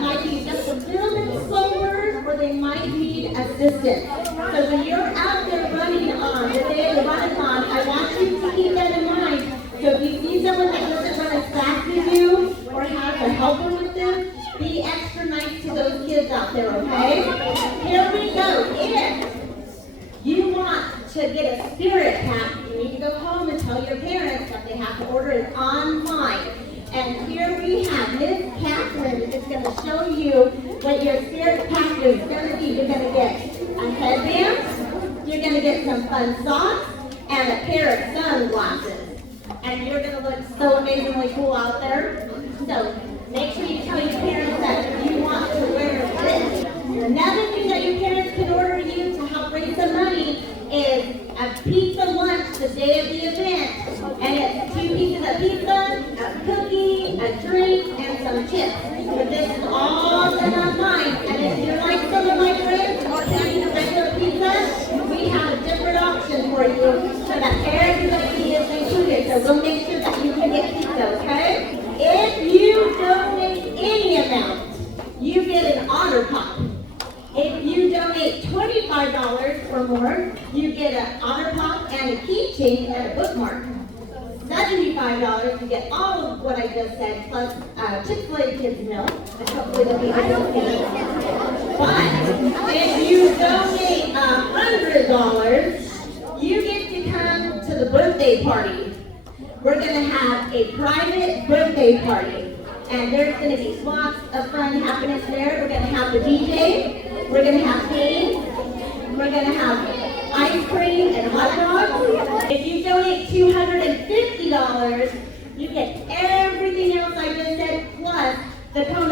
might be just a little bit slower or they might need assistance. So when you're out there running on the day of the Run-A-Thon, I want you to keep that in mind. So if you see someone that doesn't run as fast as you or has a helper with them, be extra nice to those kids out there, okay? Here we go. If you want to get a spirit pack, you need to go home and tell your parents that they have to order it online. And here we have Miss Catherine is going to show you what your spirit pack is going to be. You're going to get a headband, you're going to get some fun socks, and a pair of sunglasses. And you're going to look so amazingly cool out there. So make sure you tell your parents that you want to wear this. Another thing that your parents can order you to help raise some money is a pizza lunch the day of the event. And it's 2 pieces of pizza, a cookie, a drink, and some chips. But this is all done online. And if you're like some of my friends or eating a regular pizza, we have a different option for you so that everybody is included. So we'll make sure that you can get pizza, okay? If you donate any amount, you get an honor pop. If you donate $25 or more, you get an honor pop and a keychain and a bookmark. $75, you get all of what I just said, plus Chick-fil-A kids meal, and hopefully they'll be able to eat. But if you donate $100, you get to come to the birthday party. We're going to have a private birthday party. And there's going to be lots of fun happening there. We're going to have the DJ. We're going to have games. We're going to have ice cream and hot dogs. If you donate $250, you get everything else I just said, plus the pony